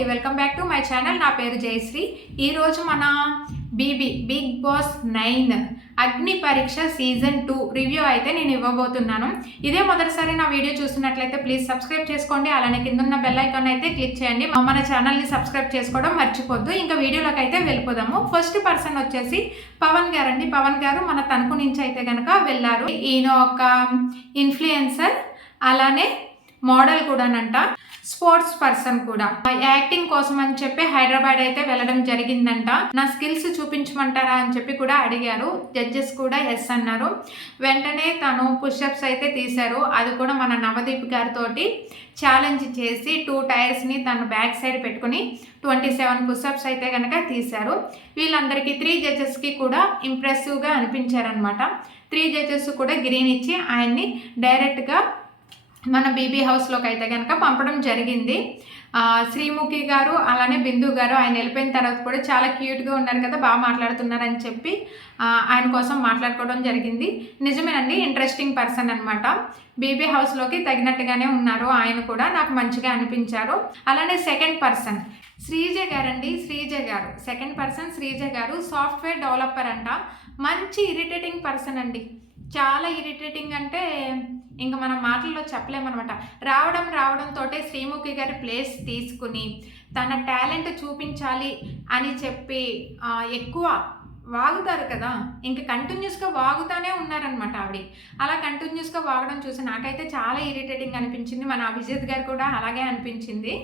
అండి, welcome back to my channel. నా పేరు జయశ్రీ. ఈరోజు మన బిగ్ బాస్ 9 అగ్ని పరీక్ష సీజన్ 2 రివ్యూ అయితే నేను ఇవ్వబోతున్నాను. ఇదే మొదటిసారి నా వీడియో చూస్తున్నట్లయితే ప్లీజ్ సబ్స్క్రైబ్ చేసుకోండి. అలానే కింద ఉన్న బెల్ ఐకాన్ అయితే క్లిక్ చేయండి. మన ఛానల్ని సబ్స్క్రైబ్ చేసుకోవడం మర్చిపోద్దు. ఇంకా వీడియోలోకి అయితే వెళ్ళిపోదాము. ఫస్ట్ పర్సన్ వచ్చేసి పవన్ గారు అండి. పవన్ గారు మన తణుకు నుంచి అయితే కనుక వెళ్ళారు. ఈయన ఒక ఇన్ఫ్లుయెన్సర్, అలానే మోడల్ కూడానంట, స్పోర్ట్స్ పర్సన్ కూడా. యాక్టింగ్ కోసం అని చెప్పి హైదరాబాద్ అయితే వెళ్ళడం జరిగిందంట. నా స్కిల్స్ చూపించమంటారా అని చెప్పి కూడా అడిగారు. జడ్జెస్ కూడా ఎస్ అన్నారు. వెంటనే తను పుషప్స్ అయితే తీశారు. అది కూడా మన నవదీప్ గారితో ఛాలెంజ్ చేసి 2 టైర్స్ని తను బ్యాక్ సైడ్ పెట్టుకుని 27 పుషప్స్ అయితే కనుక తీశారు. వీళ్ళందరికీ 3 జడ్జెస్కి కూడా ఇంప్రెసివ్గా అనిపించారనమాట. 3 జడ్జెస్ కూడా గ్రీన్ ఇచ్చి ఆయన్ని డైరెక్ట్గా మన బీబీ హౌస్లోకి అయితే కనుక పంపడం జరిగింది. శ్రీముఖి గారు అలానే బిందు గారు ఆయన వెళ్ళిపోయిన తర్వాత కూడా చాలా క్యూట్గా ఉన్నారు కదా, బాగా మాట్లాడుతున్నారని చెప్పి ఆయన కోసం మాట్లాడుకోవడం జరిగింది. నిజమేనండి, ఇంట్రెస్టింగ్ పర్సన్ అనమాట. బీబీ హౌస్లోకి తగినట్టుగానే ఉన్నారు. ఆయన కూడా నాకు మంచిగా అనిపించారు. అలానే సెకండ్ పర్సన్ శ్రీజ గారండి. శ్రీజ గారు సెకండ్ పర్సన్. శ్రీజ గారు సాఫ్ట్వేర్ డెవలపర్ అంట. మంచి ఇరిటేటింగ్ పర్సన్ అండి. చాలా ఇరిటేటింగ్ అంటే ఇంకా మనం మాటల్లో చెప్పలేమన్నమాట. రావడంతో శ్రీముఖి గారి ప్లేస్ తీసుకుని తన టాలెంట్ చూపించాలి అని చెప్పి ఎక్కువ వాగుతారు కదా, ఇంకా కంటిన్యూస్గా వాగుతానే ఉన్నారనమాట ఆవిడ. అలా కంటిన్యూస్గా వాగడం చూసి నాకైతే చాలా ఇరిటేటింగ్ అనిపించింది. మన అభిజిత్ గారు కూడా అలాగే అనిపించింది.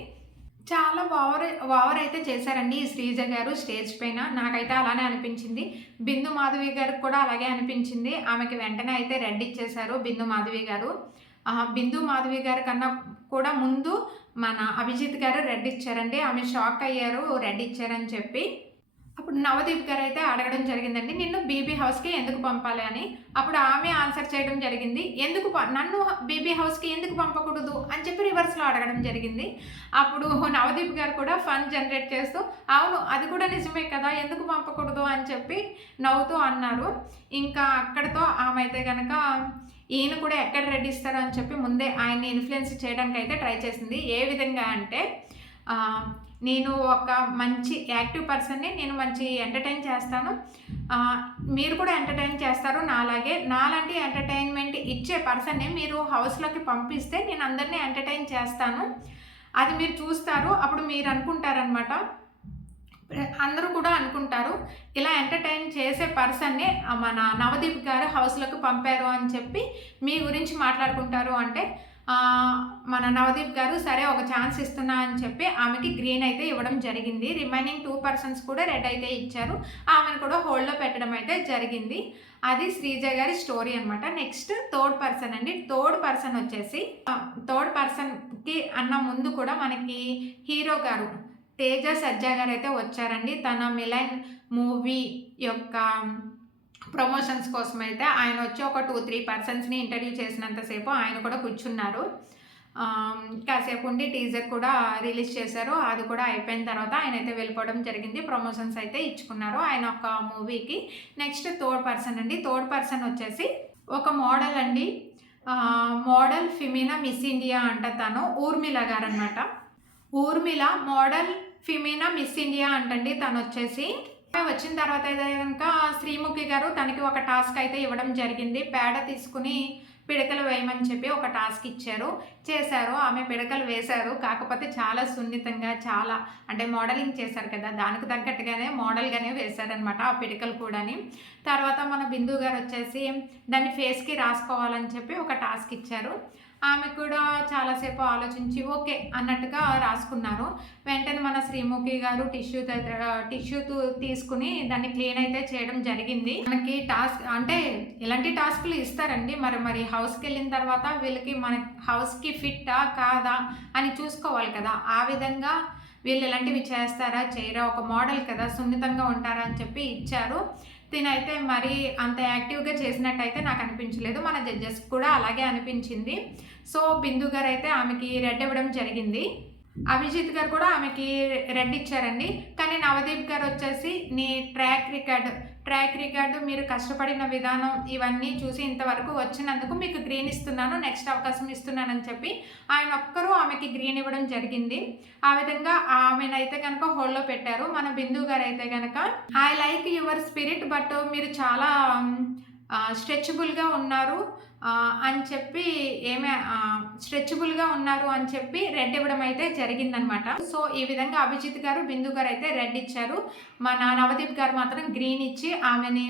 చాలా ఓవర్ అయితే చేశారండి ఈ శ్రీజ గారు స్టేజ్ పైన. నాకైతే అలానే అనిపించింది. బిందు మాధవి గారికి కూడా అలాగే అనిపించింది. ఆమెకి వెంటనే అయితే రెడ్ ఇచ్చేశారు బిందు మాధవి గారు. బిందు మాధవి గారి కన్నా కూడా ముందు మన అభిజిత్ గారు రెడ్ ఇచ్చారండి. ఆమె షాక్ అయ్యారు రెడ్ ఇచ్చారని చెప్పి. అప్పుడు నవదీప్ గారు అయితే అడగడం జరిగిందండి, నిన్ను బీబీ హౌస్కి ఎందుకు పంపాలి అని. అప్పుడు ఆమె ఆన్సర్ చేయడం జరిగింది, నన్ను బీబీ హౌస్కి ఎందుకు పంపకూడదు అని చెప్పి రివర్స్లో అడగడం జరిగింది. అప్పుడు నవదీప్ గారు కూడా ఫన్ జనరేట్ చేస్తూ అవును అది కూడా నిజమే కదా, ఎందుకు పంపకూడదు అని చెప్పి నవ్వుతూ అన్నారు. ఇంకా అక్కడితో ఆమె అయితే కనుక ఈయన కూడా ఎక్కడ రెడీ ఇస్తారో అని చెప్పి ముందే ఆయన్ని ఇన్ఫ్లుయెన్స్ చేయడానికి అయితే ట్రై చేసింది. ఏ విధంగా అంటే, నేను ఒక మంచి యాక్టివ్ పర్సన్ని, నేను మంచి ఎంటర్టైన్ చేస్తాను, మీరు కూడా ఎంటర్టైన్ చేస్తారు నాలాంటి ఎంటర్టైన్మెంట్ ఇచ్చే పర్సన్ని మీరు హౌస్లోకి పంపిస్తే నేను అందరినీ ఎంటర్టైన్ చేస్తాను, అది మీరు చూస్తారు. అప్పుడు మీరు అనుకుంటారనమాట, అందరూ కూడా అనుకుంటారు ఇలా ఎంటర్టైన్ చేసే పర్సన్ని మన నవదీప్ గారు హౌస్లోకి పంపారు అని చెప్పి మీ గురించి మాట్లాడుకుంటారు. అంటే మన నవదీప్ గారు సరే ఒక ఛాన్స్ ఇస్తున్నా అని చెప్పి ఆమెకి గ్రీన్ అయితే ఇవ్వడం జరిగింది. రిమైనింగ్ 2 పర్సన్స్ కూడా రెడ్ అయితే ఇచ్చారు. ఆమెను కూడా హోల్డ్లో పెట్టడం అయితే జరిగింది. అది శ్రీజ గారి స్టోరీ అనమాట. నెక్స్ట్ థర్డ్ పర్సన్ అండి. థర్డ్ పర్సన్ వచ్చేసి థర్డ్ పర్సన్కి అన్న ముందు కూడా మనకి హీరో గారు తేజ సజ్జా గారు అయితే వచ్చారండి. తన మిలన్ మూవీ యొక్క ప్రమోషన్స్ కోసం అయితే ఆయన వచ్చి ఒక 2-3 పర్సన్స్ని ఇంటర్వ్యూ చేసినంతసేపు ఆయన కూడా కూర్చున్నారు. కాసేపు ఉండి టీజర్ కూడా రిలీజ్ చేశారు. అది కూడా అయిపోయిన తర్వాత ఆయన అయితే వెళ్ళిపోవడం జరిగింది. ప్రమోషన్స్ అయితే ఇచ్చుకున్నారు ఆయన ఒక మూవీకి. నెక్స్ట్ థర్డ్ పర్సన్ అండి. థర్డ్ పర్సన్ వచ్చేసి ఒక మోడల్ అండి. మోడల్ ఫిమీనా మిస్ ఇండియా అంట. తను ఊర్మిళ గారు అనమాట. ఊర్మిళ మోడల్ ఫిమీనా మిస్ ఇండియా అంటండి. తను వచ్చేసి వచ్చిన తర్వాత అయితే కనుక శ్రీముఖి గారు తనకి ఒక టాస్క్ అయితే ఇవ్వడం జరిగింది. పేడ తీసుకుని పిడకలు వేయమని చెప్పి ఒక టాస్క్ చేశారు. ఆమె పిడకలు వేశారు. కాకపోతే చాలా సున్నితంగా, చాలా అంటే మోడలింగ్ చేశారు కదా, దానికి తగ్గట్టుగానే మోడల్గానే వేశారనమాట ఆ పిడకలు కూడాని. తర్వాత మన బిందు గారు వచ్చేసి దాన్ని ఫేస్కి రాసుకోవాలని చెప్పి ఒక టాస్క్ ఇచ్చారు. ఆమె కూడా చాలాసేపు ఆలోచించి ఓకే అన్నట్టుగా రాసుకున్నారు. వెంటనే మన శ్రీముఖి గారు టిష్యూ తీసుకుని దాన్ని క్లీన్ అయితే చేయడం జరిగింది. మనకి టాస్క్ అంటే ఇలాంటి టాస్క్లు ఇస్తారండి. మరి హౌస్కి వెళ్ళిన తర్వాత వీళ్ళకి మన హౌస్కి ఫిట్టా కాదా అని చూసుకోవాలి కదా. ఆ విధంగా వీళ్ళు ఎలాంటివి చేస్తారా చేయరా, ఒక మోడల్ కదా, సున్నితంగా ఉంటారా అని చెప్పి ఇచ్చారు. తినైతే మరి అంత యాక్టివ్గా చేసినట్టయితే నాకు అనిపించలేదు. మన జడ్జెస్ కూడా అలాగే అనిపించింది. సో బిందు గారు అయితే ఆమెకి రెడ్ ఇవ్వడం జరిగింది. అభిజిత్ గారు కూడా ఆమెకి రెడ్ ఇచ్చారండి. కానీ నవదీప్ గారు వచ్చేసి నీ ట్రాక్ ట్రాక్ రికార్డు, మీరు కష్టపడిన విధానం ఇవన్నీ చూసి ఇంతవరకు వచ్చినందుకు మీకు గ్రీన్ ఇస్తున్నాను, నెక్స్ట్ అవకాశం ఇస్తున్నానని చెప్పి ఆయన ఒక్కరూ ఆమెకి గ్రీన్ ఇవ్వడం జరిగింది. ఆ విధంగా ఆమెనైతే కనుక హోల్డ్లో పెట్టారు. మన బిందు గారు అయితే కనుక I like your spirit, but మీరు చాలా స్ట్రెచబుల్గా ఉన్నారు అని చెప్పి స్ట్రెచబుల్గా ఉన్నారు అని చెప్పి రెడ్ ఇవ్వడం అయితే జరిగిందనమాట. సో ఈ విధంగా అభిజిత్ గారు, బిందు గారు అయితే రెడ్ ఇచ్చారు. మన నవదీప్ గారు మాత్రం గ్రీన్ ఇచ్చి ఆమెని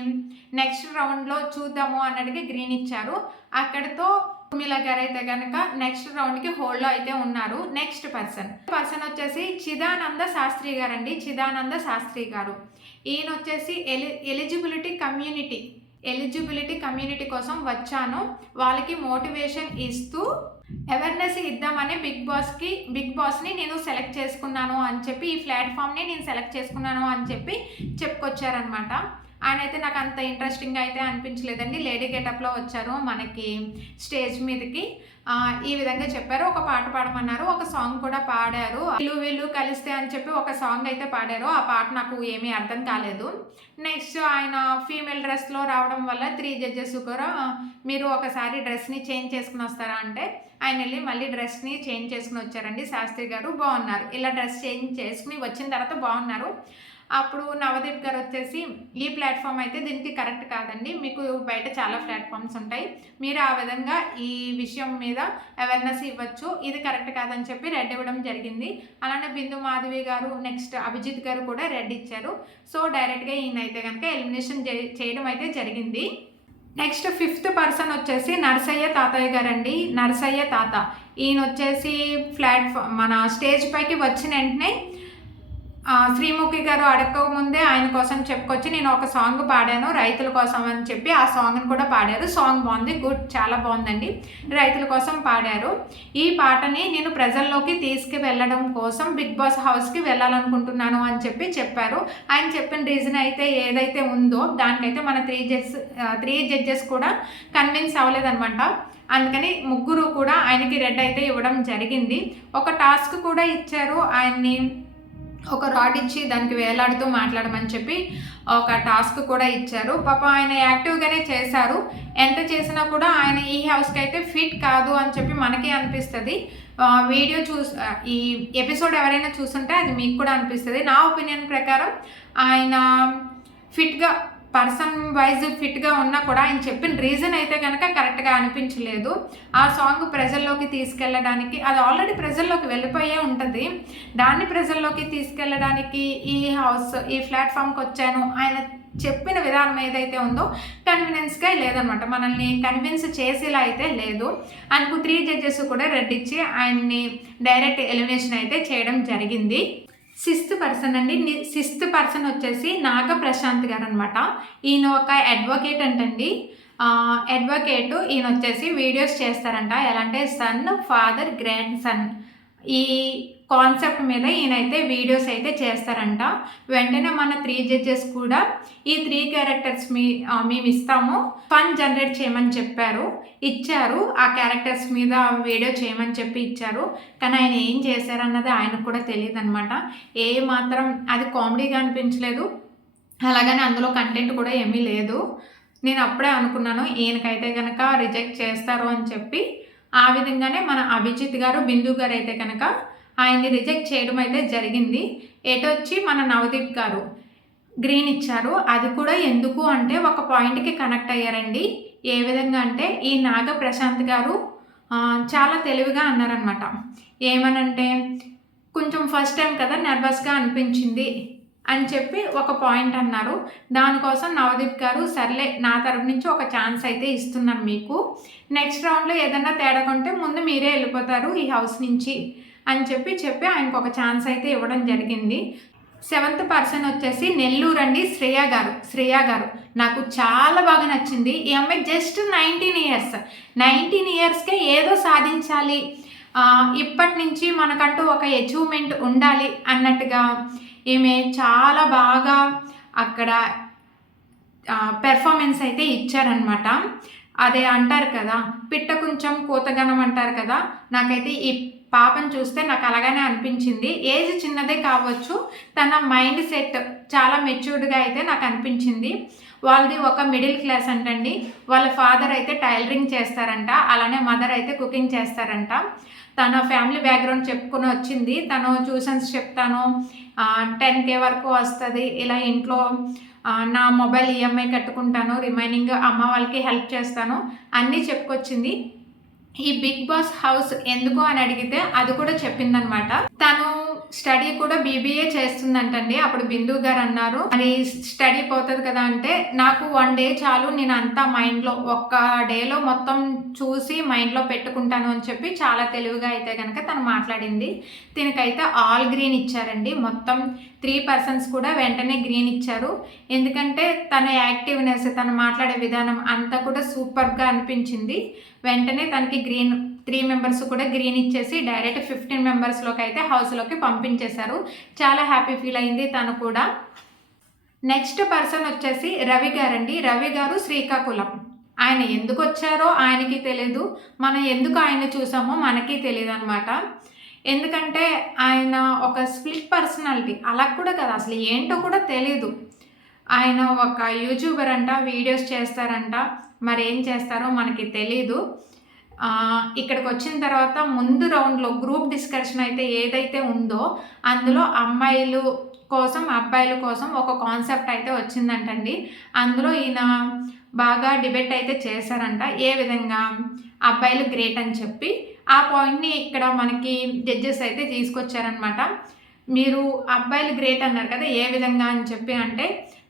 నెక్స్ట్ రౌండ్లో చూద్దాము అన్నట్టుగా గ్రీన్ ఇచ్చారు. అక్కడితో ఉర్మిళ గారు అయితే కనుక నెక్స్ట్ రౌండ్కి హోల్డ్లో అయితే ఉన్నారు. నెక్స్ట్ పర్సన్ వచ్చేసి చిదానంద శాస్త్రి గారు అండి. చిదానంద శాస్త్రి గారు ఈయన వచ్చేసి ఎలిజిబిలిటీ కమ్యూనిటీ కోసం వచ్చాను, వాళ్ళకి మోటివేషన్ ఇస్తూ అవేర్నెస్ ఇద్దామని బిగ్ బాస్ని నేను సెలెక్ట్ చేసుకున్నాను అని చెప్పి, ఈ ప్లాట్ఫామ్ని నేను సెలెక్ట్ చేసుకున్నాను అని చెప్పి చెప్పుకొచ్చారనమాట. ఆయన అయితే నాకు అంత ఇంట్రెస్టింగ్గా అయితే అనిపించలేదండి. లేడీ గెటప్లో వచ్చారు మనకి స్టేజ్ మీదకి. ఈ విధంగా చెప్పారు. ఒక పాట పాడమన్నారు, ఒక సాంగ్ కూడా పాడారు. వీళ్ళు కలిస్తే అని చెప్పి ఒక సాంగ్ అయితే పాడారు. ఆ పాట నాకు ఏమీ అర్థం కాలేదు. నెక్స్ట్ ఆయన ఫీమేల్ డ్రెస్లో రావడం వల్ల 3 జడ్జెస్ కూడా మీరు ఒకసారి డ్రెస్ని చేంజ్ చేసుకుని వస్తారా అంటే ఆయన వెళ్ళి మళ్ళీ డ్రెస్ని చేంజ్ చేసుకుని వచ్చారండి. శాస్త్రి గారు బాగున్నారు, ఇలా డ్రెస్ చేంజ్ చేసుకుని వచ్చిన తర్వాత బాగున్నారు. అప్పుడు నవదీప్ గారు వచ్చేసి ఈ ప్లాట్ఫామ్ అయితే దీనికి కరెక్ట్ కాదండి, మీకు బయట చాలా ప్లాట్ఫామ్స్ ఉంటాయి, మీరు ఆ విధంగా ఈ విషయం మీద అవేర్నెస్ ఇవ్వచ్చు, ఇది కరెక్ట్ కాదని చెప్పి రెడ్ ఇవ్వడం జరిగింది. అలానే బిందు మాధవి గారు, నెక్స్ట్ అభిజిత్ గారు కూడా రెడ్ ఇచ్చారు. సో డైరెక్ట్గా ఈయన అయితే కనుక ఎలిమినేషన్ చేయడం అయితే జరిగింది. నెక్స్ట్ 5th పర్సన్ వచ్చేసి నరసయ్య తాతయ్య గారు అండి. నరసయ్య తాత ఈయన వచ్చేసి మన స్టేజ్ పైకి వచ్చిన వెంటనే శ్రీముఖి గారు అడగకముందే ఆయన కోసం చెప్పుకొచ్చి నేను ఒక సాంగ్ పాడాను రైతుల కోసం అని చెప్పి ఆ సాంగ్ని కూడా పాడారు. సాంగ్ బాగుంది, గుడ్, చాలా బాగుందండి. రైతుల కోసం పాడారు. ఈ పాటని నేను ప్రజల్లోకి తీసుకువెళ్ళడం కోసం బిగ్ బాస్ హౌస్కి వెళ్ళాలనుకుంటున్నాను అని చెప్పి చెప్పారు. ఆయన చెప్పిన రీజన్ అయితే ఏదైతే ఉందో దానికైతే మన 3 జడ్జెస్ కూడా కన్విన్స్ అవ్వలేదన్నమాట. అందుకని ముగ్గురు కూడా ఆయనకి రెడ్ అయితే ఇవ్వడం జరిగింది. ఒక టాస్క్ కూడా ఇచ్చారు, ఆయన్ని ఒక రాడ్ ఇచ్చి దానికి వేలాడుతూ మాట్లాడమని చెప్పి ఒక టాస్క్ కూడా ఇచ్చారు. పాప ఆయన యాక్టివ్గానే చేశారు. ఎంత చేసినా కూడా ఆయన ఈ హౌస్కి అయితే ఫిట్ కాదు అని చెప్పి మనకే అనిపిస్తుంది. వీడియో ఈ ఎపిసోడ్ ఎవరైనా చూస్తుంటే అది మీకు కూడా అనిపిస్తుంది. నా ఒపీనియన్ ప్రకారం ఆయన ఫిట్గా పర్సన్ వైజ్ ఫిట్గా ఉన్నా కూడా ఆయన చెప్పిన రీజన్ అయితే కనుక కరెక్ట్గా అనిపించలేదు. ఆ సాంగ్ ప్రజల్లోకి తీసుకెళ్ళడానికి, అది ఆల్రెడీ ప్రజల్లోకి వెళ్ళిపోయే ఉంటుంది, దాన్ని ప్రజల్లోకి తీసుకెళ్ళడానికి ఈ ప్లాట్ఫామ్కి వచ్చాను ఆయన చెప్పిన విధానం ఏదైతే ఉందో కన్వీనియన్స్గా లేదనమాట, మనల్ని కన్విన్స్ చేసేలా అయితే లేదు. ఆయనకు 3 జడ్జెస్ కూడా రెడ్ ఇచ్చి ఆయన్ని డైరెక్ట్ ఎలిమినేషన్ అయితే చేయడం జరిగింది. 6th పర్సన్ అండి. 6th పర్సన్ వచ్చేసి నాగ ప్రశాంత్ గారు అనమాట. ఈయన ఒక అడ్వకేట్ అంటండి. అడ్వకేట్ ఈయన వచ్చేసి వీడియోస్ చేస్తారంట, ఎలా అంటే సన్, ఫాదర్, గ్రాండ్ సన్ ఈ కాన్సెప్ట్ మీద ఈయనైతే వీడియోస్ అయితే చేస్తారంట. వెంటనే మన 3 జడ్జెస్ కూడా ఈ 3 క్యారెక్టర్స్ మేము ఇస్తాము, ఫన్ జనరేట్ చేయమని ఇచ్చారు. ఆ క్యారెక్టర్స్ మీద వీడియో చేయమని చెప్పి ఇచ్చారు. కానీ ఆయన ఏం చేశారన్నది ఆయనకు కూడా తెలియదు అనమాట. ఏ మాత్రం అది కామెడీగా అనిపించలేదు, అలాగని అందులో కంటెంట్ కూడా ఏమీ లేదు. నేను అప్పుడే అనుకున్నాను ఈయనకైతే కనుక రిజెక్ట్ చేస్తారు అని చెప్పి. ఆ విధంగానే మన అభిజిత్ గారు, బిందు గారు అయితే కనుక ఆయన్ని రిజెక్ట్ చేయడం అయితే జరిగింది. ఎటొచ్చి మన నవదీప్ గారు గ్రీన్ ఇచ్చారు. అది కూడా ఎందుకు అంటే ఒక పాయింట్కి కనెక్ట్ అయ్యారండి. ఏ విధంగా అంటే ఈ నాగ ప్రశాంత్ గారు చాలా తెలివిగా అన్నారనమాట. ఏమనంటే కొంచెం ఫస్ట్ టైం కదా నర్వస్గా అనిపించింది అని చెప్పి ఒక పాయింట్ అన్నారు. దానికోసం నవదీప్ గారు సర్లే నా తరపు నుంచి ఒక ఛాన్స్ అయితే ఇస్తున్నాను మీకు, నెక్స్ట్ రౌండ్లో ఏదన్నా తేడా కొంటే ముందు మీరే వెళ్ళిపోతారు ఈ హౌస్ నుంచి అని చెప్పి ఆయనకు ఒక ఛాన్స్ అయితే ఇవ్వడం జరిగింది. 7th పర్సన్ వచ్చేసి నెల్లూరు అండి. శ్రేయ గారు నాకు చాలా బాగా నచ్చింది. ఈ అమ్మాయి జస్ట్ 19 ఇయర్స్కే ఏదో సాధించాలి, ఇప్పటి నుంచి మనకంటూ ఒక అచీవ్మెంట్ ఉండాలి అన్నట్టుగా ఈమె చాలా బాగా అక్కడ పెర్ఫార్మెన్స్ అయితే ఇచ్చారనమాట. అదే అంటారు కదా, పిట్ట కొంచెం కూతగనం అంటారు కదా, నాకైతే ఈ పాపను చూస్తే నాకు అలాగనే అనిపించింది. ఏజ్ చిన్నదే కావచ్చు, తన మైండ్ సెట్ చాలా మెచ్యూర్డ్గా అయితే నాకు అనిపించింది. వాళ్ళది ఒక మిడిల్ క్లాస్ అంటండి. వాళ్ళ ఫాదర్ అయితే టైలరింగ్ చేస్తారంట, అలానే మదర్ అయితే కుకింగ్ చేస్తారంట. తన ఫ్యామిలీ బ్యాక్గ్రౌండ్ చెప్పుకొని వచ్చింది. తను ట్యూషన్స్ చెప్తాను, 10K వరకు వస్తుంది, ఇలా ఇంట్లో నా మొబైల్ ఈఎంఐ కట్టుకుంటాను, రిమైనింగ్ అమ్మ వాళ్ళకి హెల్ప్ చేస్తాను అన్నీ చెప్పుకొచ్చింది. ఈ బిగ్ బాస్ హౌస్ ఎందుకు అని అడిగితే అది కూడా చెప్పిందనమాట. తను స్టడీ కూడా బీబీఏ చేస్తుందంటండి. అప్పుడు బిందు గారు అన్నారు, మరి స్టడీ పోతుంది కదా అంటే, నాకు 1 డే చాలు, నేను అంతా మైండ్లో ఒక్క డేలో మొత్తం చూసి మైండ్లో పెట్టుకుంటాను అని చెప్పి చాలా తెలివిగా అయితే కనుక తను మాట్లాడింది. దీనికైతే ఆల్ గ్రీన్ ఇచ్చారండి. మొత్తం 3 persons కూడా వెంటనే గ్రీన్ ఇచ్చారు. ఎందుకంటే తన యాక్టివ్నెస్, తను మాట్లాడే విధానం అంతా కూడా సూపర్గా అనిపించింది. వెంటనే తనకి 3 members కూడా గ్రీన్ ఇచ్చేసి డైరెక్ట్ 15 members అయితే హౌస్లోకి పంపించేశారు. చాలా హ్యాపీ ఫీల్ అయింది తను కూడా. నెక్స్ట్ పర్సన్ వచ్చేసి రవి గారండి. రవి గారు శ్రీకాకుళం. ఆయన ఎందుకు వచ్చారో ఆయనకి తెలియదు, మనం ఎందుకు ఆయన చూసామో మనకి తెలియదు అనమాట. ఎందుకంటే ఆయన ఒక స్ప్లిట్ పర్సనాలిటీ, అలా కూడా కదా, అసలు ఏంటో కూడా తెలీదు. ఆయన ఒక యూట్యూబర్ అంట, వీడియోస్ చేస్తారంట, మరి ఏం చేస్తారో మనకి తెలీదు. ఇక్కడికి వచ్చిన తర్వాత ముందు రౌండ్లో గ్రూప్ డిస్కషన్ అయితే ఏదైతే ఉందో అందులో అమ్మాయిలు కోసం అబ్బాయిల కోసం ఒక కాన్సెప్ట్ అయితే వచ్చిందంటండి. అందులో ఈయన బాగా డిబేట్ అయితే చేశారంట, ఏ విధంగా అబ్బాయిలు గ్రేట్ అని చెప్పి. ఆ పాయింట్ని ఇక్కడ మనకి జడ్జెస్ అయితే తీసుకొచ్చారనమాట. మీరు అబ్బాయిలు గ్రేట్ అన్నారు కదా, ఏ విధంగా అని చెప్పి అంటే,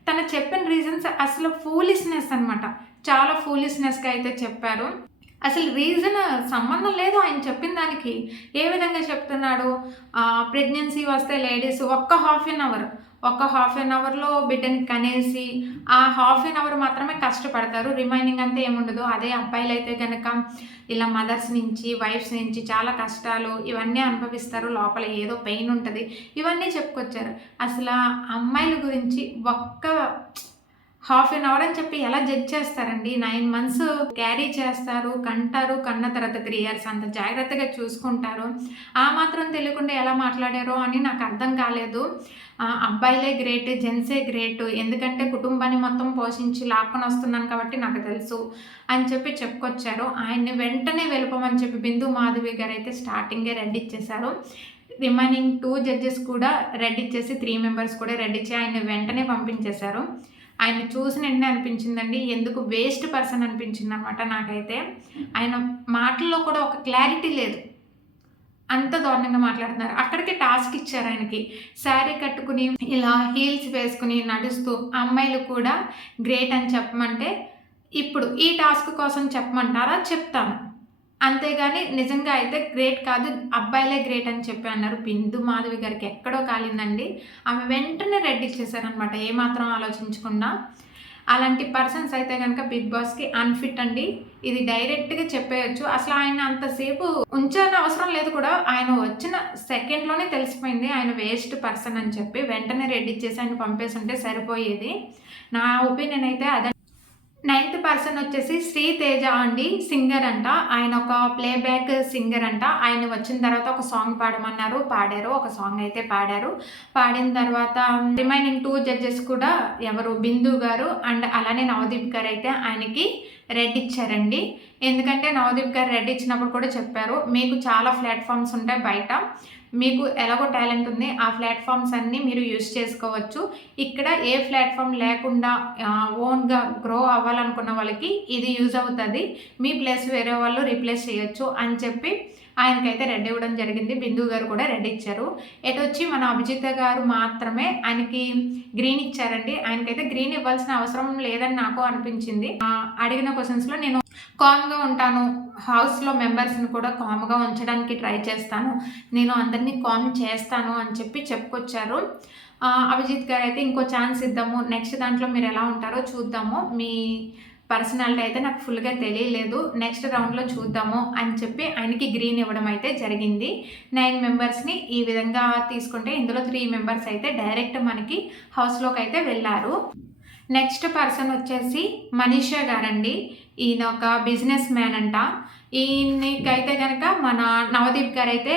తను చెప్పిన రీజన్స్ అసలు ఫూలిష్నెస్ అనమాట. చాలా ఫూలిష్నెస్గా అయితే చెప్పారు. అసలు రీజన్ సంబంధం లేదు ఆయన చెప్పిన దానికి. ఏ విధంగా చెప్తున్నాడు, ప్రెగ్నెన్సీ వస్తే లేడీస్ ఒక్క హాఫ్ అన్ అవర్లో బిడ్డని కనేసి ఆ ½ మాత్రమే కష్టపడతారు, రిమైనింగ్ అంతా ఏముండదు. అదే అబ్బాయిలు అయితే కనుక ఇలా మదర్స్ నుంచి, వైఫ్స్ నుంచి చాలా కష్టాలు ఇవన్నీ అనుభవిస్తారు, లోపల ఏదో పెయిన్ ఉంటుంది, ఇవన్నీ చెప్పుకొచ్చారు. అసలు అమ్మాయిల గురించి ఒక్క ½ an hour అని చెప్పి ఎలా జడ్జ్ చేస్తారండి? 9 months క్యారీ చేస్తారు, కంటారు, కన్న తర్వాత 3 years అంత జాగ్రత్తగా చూసుకుంటారు. ఆ మాత్రం తెలియకుండా ఎలా మాట్లాడారో అని నాకు అర్థం కాలేదు. అబ్బాయిలే గ్రేట్, జెంట్సే గ్రేట్, ఎందుకంటే కుటుంబాన్ని మొత్తం పోషించి లాక్కొని వస్తున్నాను కాబట్టి నాకు తెలుసు అని చెప్పి చెప్పుకొచ్చారు. ఆయన్ని వెంటనే వెళ్ళిపోమని చెప్పి బిందు మాధవి గారు అయితే స్టార్టింగే రెడ్ ఇచ్చేశారు. రిమైనింగ్ 2 judges కూడా రెడ్ ఇచ్చేసి 3 members కూడా రెడ్ ఇచ్చి ఆయన వెంటనే పంపించేశారు. ఆయన చూసిన వెంటనే అనిపించిందండి, ఎందుకు వేస్ట్ పర్సన్ అనిపించింది అనమాట నాకైతే. ఆయన మాటల్లో కూడా ఒక క్లారిటీ లేదు, అంత దారుణంగా మాట్లాడుతున్నారు. అక్కడికి టాస్క్ ఇచ్చారు ఆయనకి, శారీ కట్టుకుని ఇలా హీల్స్ వేసుకుని నడుస్తూ అమ్మాయిలు కూడా గ్రేట్ అని చెప్పమంటే, ఇప్పుడు ఈ టాస్క్ కోసం చెప్పమంటారా? చెప్తాను, అంతేగాని నిజంగా అయితే గ్రేట్ కాదు, అబ్బాయిలే గ్రేట్ అని చెప్పి అన్నారు. బిందు మాధవి గారికి ఎక్కడో కాలిందండి. ఆమె వెంటనే రెడ్ ఇచ్చేసారనమాట, ఏమాత్రం ఆలోచించకుండా. అలాంటి పర్సన్స్ అయితే కనుక బిగ్ బాస్కి అన్ఫిట్ అండి, ఇది డైరెక్ట్గా చెప్పేయచ్చు. అసలు ఆయన అంతసేపు ఉంచాలని అవసరం లేదు కూడా, ఆయన వచ్చిన సెకండ్లోనే తెలిసిపోయింది ఆయన వేస్ట్ పర్సన్ అని చెప్పి. వెంటనే రెడ్ ఇచ్చేసి ఆయన పంపేసి ఉంటే సరిపోయేది. నా ఒపీనియన్ అయితే అదే. 9th person వచ్చేసి శ్రీ తేజ అండి, సింగర్ అంట. ఆయన ఒక ప్లేబ్యాక్ సింగర్ అంట. ఆయన వచ్చిన తర్వాత ఒక సాంగ్ పాడమన్నారు, పాడారు, ఒక సాంగ్ అయితే పాడారు. పాడిన తర్వాత రిమైనింగ్ 2 judges కూడా ఎవరు, బిందు గారు అండ్ అలానే నవదీప్ గారు అయితే ఆయనకి రెడ్ ఇచ్చారండి. ఎందుకంటే నవదీప్ గారు రెడ్ ఇచ్చినప్పుడు కూడా చెప్పారు, మీకు చాలా ప్లాట్ఫామ్స్ ఉంటాయి బయట, మీకు ఎలాగో టాలెంట్ ఉంది, ఆ ప్లాట్ఫామ్స్ అన్నీ మీరు యూజ్ చేసుకోవచ్చు. ఇక్కడ ఏ ప్లాట్ఫామ్ లేకుండా ఓన్గా గ్రో అవ్వాలనుకున్న వాళ్ళకి ఇది యూజ్ అవుతుంది, మీ ప్లేస్ వేరే వాళ్ళు రీప్లేస్ చేయొచ్చు అని చెప్పి ఆయనకైతే రెడ్ ఇవ్వడం జరిగింది. బిందు గారు కూడా రెడ్ ఇచ్చారు. ఎటు వచ్చి మన అభిజిత గారు మాత్రమే ఆయనకి గ్రీన్ ఇచ్చారండి. ఆయనకైతే గ్రీన్ ఇవ్వాల్సిన అవసరం లేదని నాకు అనిపించింది. అడిగిన క్వశ్చన్స్లో నేను కామ్గా ఉంటాను, హౌస్లో మెంబర్స్ని కూడా కామ్గా ఉంచడానికి ట్రై చేస్తాను, నేను అందరినీ కామ్ చేస్తాను అని చెప్పి చెప్పుకొచ్చారు. అభిజిత్ గారు అయితే ఇంకో ఛాన్స్ ఇద్దాము, నెక్స్ట్ దాంట్లో మీరు ఎలా ఉంటారో చూద్దాము, మీ పర్సనాలిటీ అయితే నాకు ఫుల్గా తెలియలేదు, నెక్స్ట్ రౌండ్లో చూద్దాము అని చెప్పి ఆయనకి గ్రీన్ ఇవ్వడం అయితే జరిగింది. 9 మెంబర్స్ని ఈ విధంగా తీసుకుంటే ఇందులో 3 members అయితే డైరెక్ట్ మనకి హౌస్లోకి అయితే వెళ్ళారు. నెక్స్ట్ పర్సన్ వచ్చేసి మనీషా గారండి. ఈయన ఒక బిజినెస్ మ్యాన్ అంట. ఈయనకైతే కనుక మన నవదీప్ గారు అయితే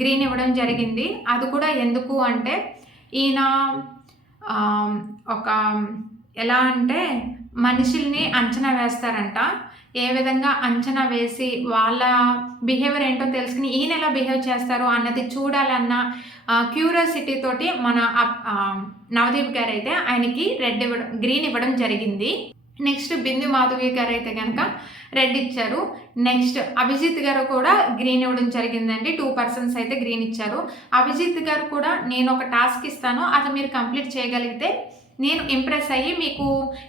గ్రీన్ ఇవ్వడం జరిగింది. అది కూడా ఎందుకు అంటే, ఈయన ఒక ఎలా అంటే మనుషుల్ని అంచనా వేస్తారంట. ఏ విధంగా అంచనా వేసి వాళ్ళ బిహేవియర్ ఏంటో తెలుసుకుని ఈయన ఎలా బిహేవ్ చేస్తారు అన్నది చూడాలన్న క్యూరియాసిటీ తోటి మన నవదీప్ గారు అయితే ఆయనకి గ్రీన్ ఇవ్వడం జరిగింది. నెక్స్ట్ బిందు మాధవి గారు అయితే కనుక రెడ్ ఇచ్చారు. నెక్స్ట్ అభిజిత్ గారు కూడా గ్రీన్ ఇవ్వడం జరిగిందండి. 2 పర్సన్స్ అయితే గ్రీన్ ఇచ్చారు. అభిజిత్ గారు కూడా నేను ఒక టాస్క్ ఇస్తాను, అది మీరు కంప్లీట్ చేయగలిగితే నేను ఇంప్రెస్ అయ్యి మీకు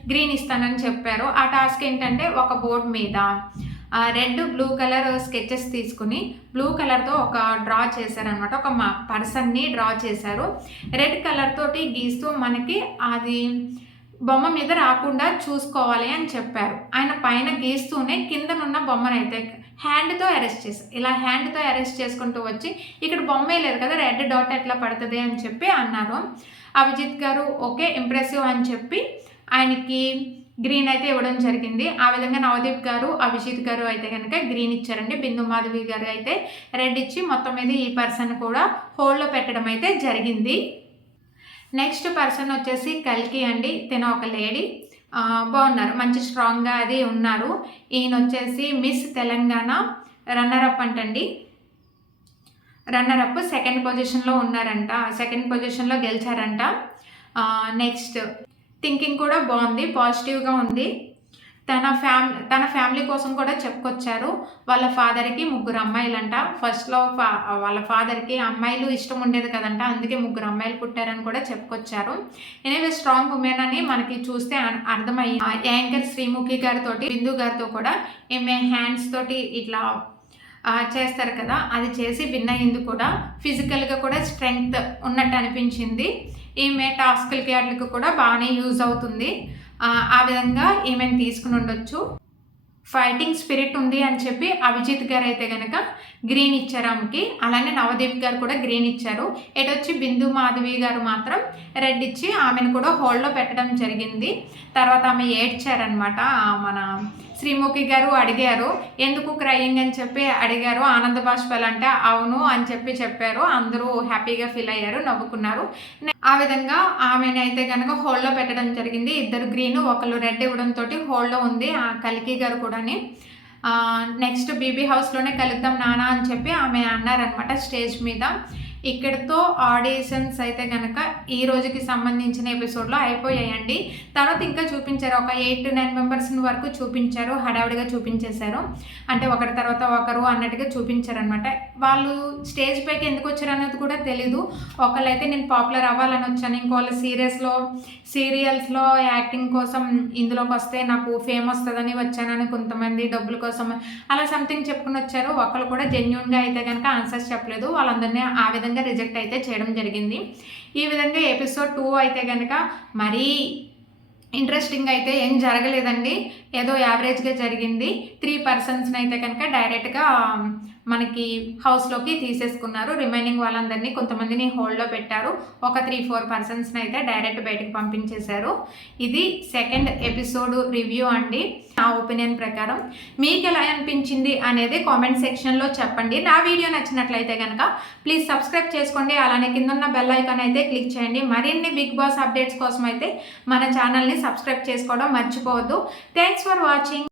గ్రీన్ ఇస్తానని చెప్పారు. ఆ టాస్క్ ఏంటంటే ఒక బోర్డు మీద రెడ్ బ్లూ కలర్ స్కెచెస్ తీసుకుని బ్లూ కలర్తో ఒక డ్రా చేశారనమాట. ఒక పర్సన్ని డ్రా చేశారు. రెడ్ కలర్ తోటి గీస్తూ మనకి అది బొమ్మ మీద రాకుండా చూసుకోవాలి అని చెప్పారు. ఆయన పైన గీస్తూనే కిందనున్న బొమ్మనైతే హ్యాండ్తో అరెస్ట్ చేశారు. ఇలా హ్యాండ్తో అరెస్ట్ చేసుకుంటూ వచ్చి ఇక్కడ బొమ్మే లేదు కదా, రెడ్ డాట్ ఎట్లా పడుతుంది అని చెప్పి అన్నారు. అభిజిత్ గారు ఓకే ఇంప్రెసివ్ అని చెప్పి ఆయనకి గ్రీన్ అయితే ఇవ్వడం జరిగింది. ఆ విధంగా నవదీప్ గారు అభిజిత్ గారు అయితే కనుక గ్రీన్ ఇచ్చారండి. బిందు మాధవి గారు అయితే రెడ్ ఇచ్చి మొత్తం మీద ఈ పర్సన్ కూడా హోల్డ్లో పెట్టడం అయితే జరిగింది. నెక్స్ట్ పర్సన్ వచ్చేసి కల్కి అండి. తిన ఒక లేడీ, బాగున్నారు, మంచి స్ట్రాంగ్గా అది ఉన్నారు. ఈయన వచ్చేసి మిస్ తెలంగాణ రన్నరప్ అంటండి. రన్నరప్ సెకండ్ పొజిషన్లో ఉన్నారంట, సెకండ్ పొజిషన్లో గెలిచారంట. నెక్స్ట్ థింకింగ్ కూడా బాగుంది, పాజిటివ్గా ఉంది. తన ఫ్యామిలీ కోసం కూడా చెప్పుకొచ్చారు. వాళ్ళ ఫాదర్కి 3 అమ్మాయిలంట. ఫస్ట్లో వాళ్ళ ఫాదర్కి అమ్మాయిలు ఇష్టం ఉండేది కదంట, అందుకే 3 అమ్మాయిలు పుట్టారని కూడా చెప్పుకొచ్చారు. ఎనీవే స్ట్రాంగ్ ఉమెన్ అని మనకి చూస్తే అర్థమయ్యి యాంకర్ శ్రీముఖి గారితో బిందు గారితో కూడా ఈమె హ్యాండ్స్ తోటి ఇట్లా చేస్తారు కదా, అది చేసి విన్ అయ్యింది కూడా. ఫిజికల్గా కూడా స్ట్రెంగ్త్ ఉన్నట్టు అనిపించింది. ఈమె టాస్క్లకి వాటికి కూడా బాగానే యూజ్ అవుతుంది. ఆ విధంగా ఈమెను తీసుకుని ఉండొచ్చు. ఫైటింగ్ స్పిరిట్ ఉంది అని చెప్పి అభిజిత్ గారు అయితే కనుక గ్రీన్ ఇచ్చారు ఆమెకి. అలానే నవదీప్ గారు కూడా గ్రీన్ ఇచ్చారు. వచ్చి బిందు మాధవి గారు మాత్రం రెడ్ ఇచ్చి ఆమెను కూడా హోల్డ్లో పెట్టడం జరిగింది. తర్వాత ఆమె ఏడ్చారనమాట. మన శ్రీముఖి గారు అడిగారు ఎందుకు క్రయింగ్ అని చెప్పి అడిగారు. ఆనంద బాష్పాలు అంటే అవును అని చెప్పి చెప్పారు. అందరూ హ్యాపీగా ఫీల్ అయ్యారు, నవ్వుకున్నారు. ఆ విధంగా ఆమెను అయితే కనుక హోల్డ్లో పెట్టడం జరిగింది. 2 గ్రీన్ 1 రెడ్ ఇవ్వడంతో హోల్డ్లో ఉంది ఆ కల్కి గారు కూడాని. నెక్స్ట్ బీబీ హౌస్లోనే కలుద్దాం నానా అని చెప్పి ఆమె అన్నారనమాట స్టేజ్ మీద. ఇక్కడితో ఆడిషన్స్ అయితే కనుక ఈ రోజుకి సంబంధించిన ఎపిసోడ్లో అయిపోయాయండి. తర్వాత ఇంకా చూపించారు, ఒక 8 to 9 మెంబర్స్ని వరకు చూపించారు. హడావుడిగా చూపించేశారు, అంటే ఒకరి తర్వాత ఒకరు అన్నట్టుగా చూపించారనమాట. వాళ్ళు స్టేజ్ పైకి ఎందుకు వచ్చారు అనేది కూడా తెలీదు. ఒకళ్ళైతే నేను పాపులర్ అవ్వాలని వచ్చాను, ఇంకోళ్ళు సీరియల్స్లో యాక్టింగ్ కోసం ఇందులోకి వస్తే నాకు ఫేమ్ వస్తుందని వచ్చానని, కొంతమంది డబ్బుల కోసం అలా సంథింగ్ చెప్పుకుని వచ్చారు. ఒకళ్ళు కూడా జెన్యూన్గా అయితే కనుక ఆన్సర్స్ చెప్పలేదు. వాళ్ళందరినీ ఆ విధంగా రిజెక్ట్ అయితే చేయడం జరిగింది. ఈ విధంగా ఎపిసోడ్ 2 అయితే కనుక మరీ ఇంట్రెస్టింగ్ అయితే ఏం జరగలేదండి, ఏదో యావరేజ్గా జరిగింది. 3 పర్సన్స్ని అయితే కనుక డైరెక్ట్గా మనకి హౌస్లోకి తీసేసుకున్నారు. రిమైనింగ్ వాళ్ళందరినీ కొంతమందిని హోల్డ్లో పెట్టారు. ఒక 3-4 పర్సన్స్ని అయితే డైరెక్ట్ బయటకు పంపించేశారు. ఇది సెకండ్ ఎపిసోడ్ రివ్యూ అండి. నా ఒపీనియన్ ప్రకారం మీకు ఎలా అనిపించింది అనేది కామెంట్ సెక్షన్లో చెప్పండి. నా వీడియో నచ్చినట్లయితే కనుక ప్లీజ్ సబ్స్క్రైబ్ చేసుకోండి. అలానే కింద ఉన్న బెల్ ఐకాన్ అయితే క్లిక్ చేయండి. మరిన్ని బిగ్ బాస్ అప్డేట్స్ కోసం అయితే మన ఛానల్ని సబ్స్క్రైబ్ చేసుకోవడం మర్చిపోవద్దు. Thanks for watching.